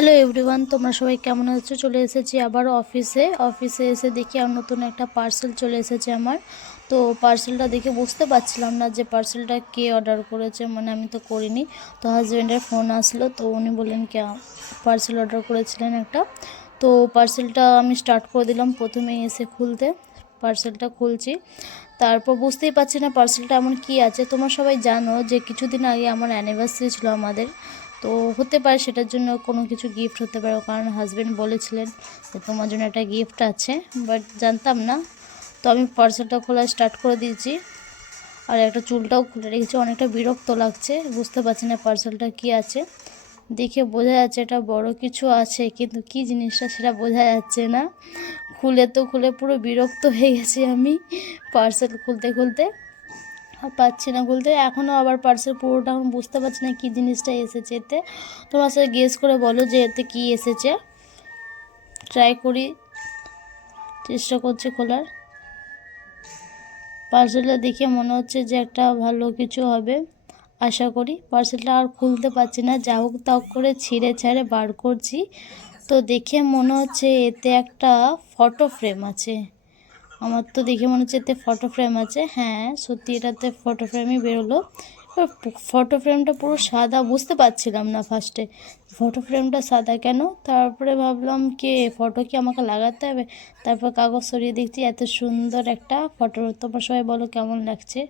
Hello everyone, তোমরা সবাই কেমন আছো? চলে এসেছি আবার অফিসে এসে দেখি আর নতুন একটা পার্সেল চলে এসেছে আমার। তো পার্সেলটা দেখে বুঝতে পারছিলাম না যে পার্সেলটা কে অর্ডার করেছে, মানে আমি তো করিনি। তো হাজব্যান্ডের ফোন আসলো, তো উনি বললেন কে পার্সেল অর্ডার করেছিলেন একটা। তো পার্সেলটা আমি স্টার্ট করে দিলাম প্রথমেই এসে খুলতে। পার্সেলটা খুলছি, তারপর বুঝতেই পারছি না পার্সেলটা এমন কি আছে। তোমরা সবাই জানো যে কিছুদিন আগে আমার অ্যানিভার্সারি ছিল আমাদের। তো হতে পারে সেটার জন্য কোনো কিছু গিফট হতে পারে, কারণ হাজব্যান্ড বলেছিলেন যে তোমার জন্য একটা গিফট আছে, বাট জানতাম না। তো আমি পার্সেলটা খোলা স্টার্ট করে দিয়েছি, আর একটা চুলটাও খুলে রেখেছি। অনেকটা বিরক্ত লাগছে, বুঝতে পারছি না পার্সেলটা কি আছে। দেখে বোঝা যাচ্ছে এটা বড় কিছু আছে, কিন্তু কি জিনিসটা সেটা বোঝা যাচ্ছে না। খুলে পুরো বিরক্ত হয়ে গেছি আমি পার্সেল খুলতে খুলতে, আর পাচ্ছি না খুলতে। এখনও আবার পার্সেল পুরোটা এখন বুঝতে পারছি না কী জিনিসটা এসেছে এতে। তোমার সাথে গেস করে বলো যে এতে কী এসেছে। ট্রাই করি, চেষ্টা করছি খোলার। পার্সেলটা দেখে মনে হচ্ছে যে একটা ভালো কিছু হবে, আশা করি। পার্সেলটা আর খুলতে পারছি না, যা হোক তাও করে ছিঁড়ে ছাড়ে বার করছি। তো দেখে মনে হচ্ছে এতে একটা ফটো ফ্রেম আছে। আমার তো দেখে মনে হচ্ছে এতে ফটো ফ্রেম আছে। হ্যাঁ, সত্যি এটাতে ফটো ফ্রেমই বেরোলো। এবার ফটো ফ্রেমটা পুরো সাদা, বুঝতে পারছিলাম না ফার্স্টে ফটো ফ্রেমটা সাদা কেন। তারপরে ভাবলাম কে ফটো কি আমাকে লাগাতে হবে। তারপর কাগজ সরিয়ে দেখছি এত সুন্দর একটা ফটো। তোমরা সবাই বলো কেমন লাগছে।